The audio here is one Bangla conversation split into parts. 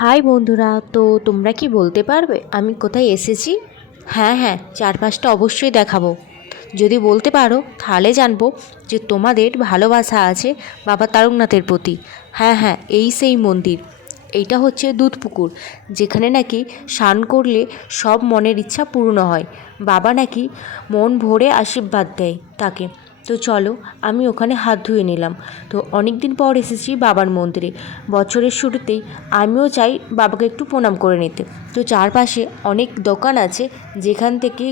হাই বন্ধুরা, তো তোমরা কি বলতে পারবে? আমি কোথায় এসেছি? হ্যাঁ হ্যাঁ চারপাশটা অবশ্যই দেখাবো। যদি বলতে পারো, তাহলে জানব যে তোমাদের ভালোবাসা আছে বাবা তারকনাথের প্রতি। হ্যাঁ হ্যাঁ এই সেই মন্দির। এইটা হচ্ছে দুধপুকুর, যেখানে নাকি স্নান করলে সব মনের ইচ্ছা পূর্ণ হয়। বাবা নাকি মন ভরে আশীর্বাদ দেয় তাকে। তো চলো, আমি ওখানে হাত ধুয়ে নিলাম। তো অনেক দিন পর এসেছি বাবার মন্দিরে। বছরের শুরুতেই আমিও চাই বাবাকে একটু প্রণাম করে নিতে। তো চারপাশে অনেক দোকান আছে, যেখান থেকে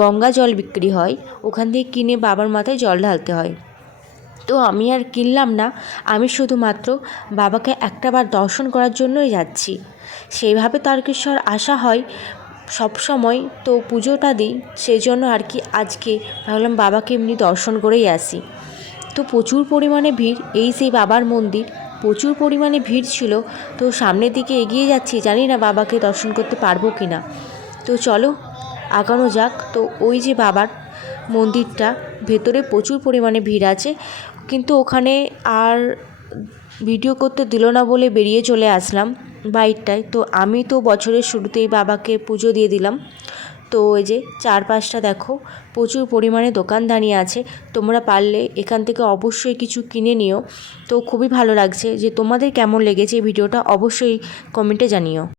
গঙ্গা জল বিক্রি হয়। ওখান থেকে কিনে বাবার মাথায় জল ঢালতে হয়। তো আমি আর কিনলাম না, আমি শুধুমাত্র বাবাকে একটাবার দর্শন করার জন্যই যাচ্ছি। সেইভাবে তারকেশ্বর আসা হয় সব সময় তো পুজোটা দিই সেই জন্য আর কি আজকে ভাবলাম বাবাকে এমনি দর্শন করেই আসি। তো প্রচুর পরিমাণে ভিড়, এই সেই বাবার মন্দির, প্রচুর পরিমাণে ভিড় ছিল, তো সামনের দিকে এগিয়ে যাচ্ছি, জানি না বাবাকে দর্শন করতে পারব কি না। তো চলো, আগানো যাক, তো ওই যে বাবার মন্দিরটা, ভেতরে প্রচুর পরিমাণে ভিড় আছে, কিন্তু ওখানে আর ভিডিও করতে দিল না বলে বেরিয়ে চলে আসলাম। বাইকটায় তো আমি তো বছরের শুরুতেই বাবাকে পুজো দিয়ে দিলাম। তো ওই যে চারপাশটা দেখো, প্রচুর পরিমাণে দোকান দাঁড়িয়ে আছে। তোমরা পারলে এখান থেকে অবশ্যই কিছু কিনে নিও। তো খুবই ভালো লাগছে যে তোমাদের কেমন লেগেছে এই ভিডিওটা অবশ্যই কমেন্টে জানিও।